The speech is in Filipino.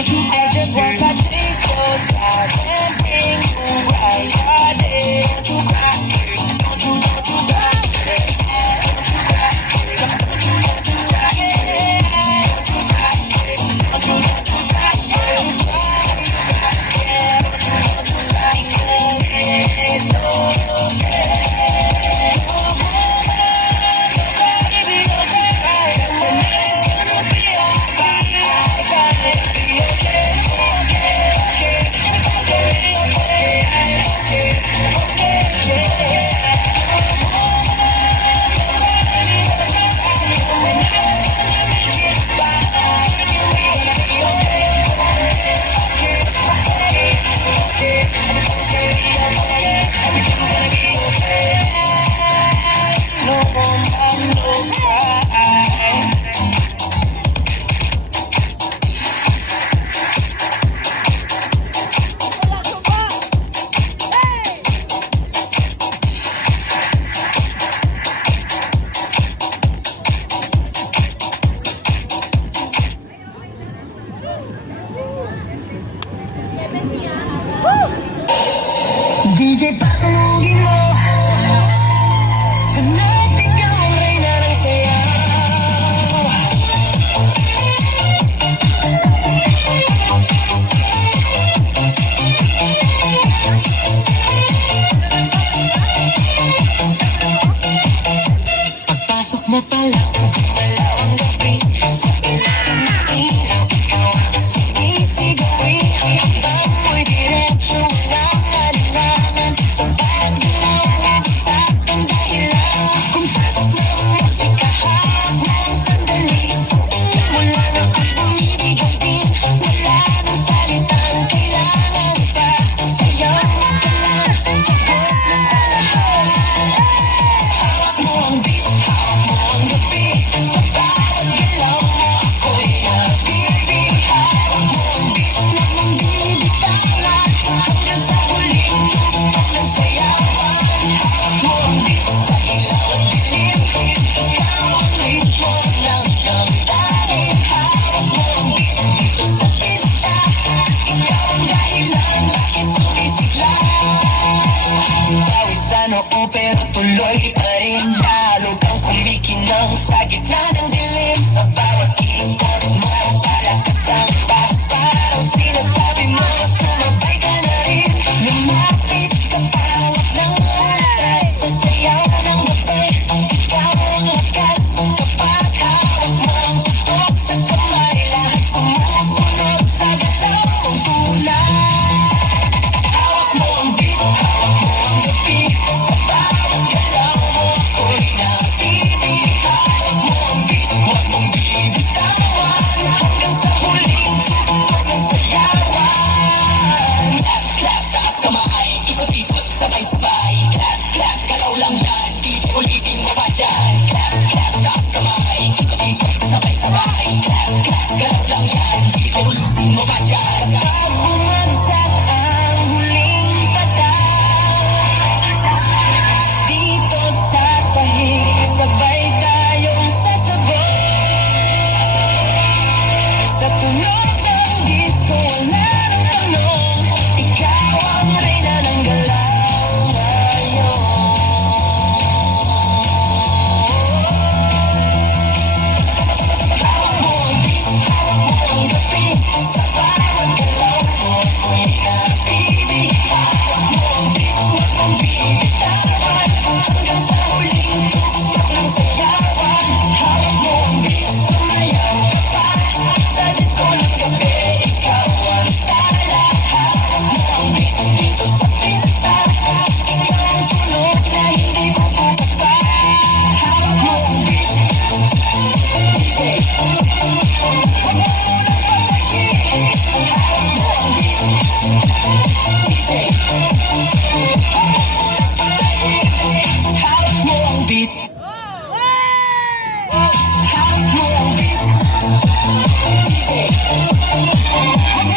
I just want to taste your love and bring you right body. Don't you cry, don't you cry, don't you cry, don't you cry, don't you cry, it's okay. DJ, pasunugin mo. Tonight, ikaw ang reyna ng sayaw. Pagpasok mo palang, gumalaw ang gabi. Sa ilalim ng ilaw, ikaw ang sinisigawin. Ang bamoy diretso lang. Sa pagdalaw, sa ating dahilan. Kumpas ng musika, hawak ng sandali. Wala na kang bumibigay din. Wala nang salitang kailangan pa. Sayaw mo ka lang, sagot na sa lahat. Hawak mo ang beat, hawak mo ang gabi. Sa bawat galaw mo, ako'y nabibig. Hawak mo ang beat, huwag mong bibitawan. Hanggang sa huling tugtog ng sayawan. Hawak mo ang beat sa ilaw at dilim. Ikaw ang ritmo ng damdamin. Hawak mo ang beat dito sa pista. Ikaw ang dahilan bakit sumisigla. Pawis sa noo pero tuloy pa rin. Lalo kang kumikinang sa gitna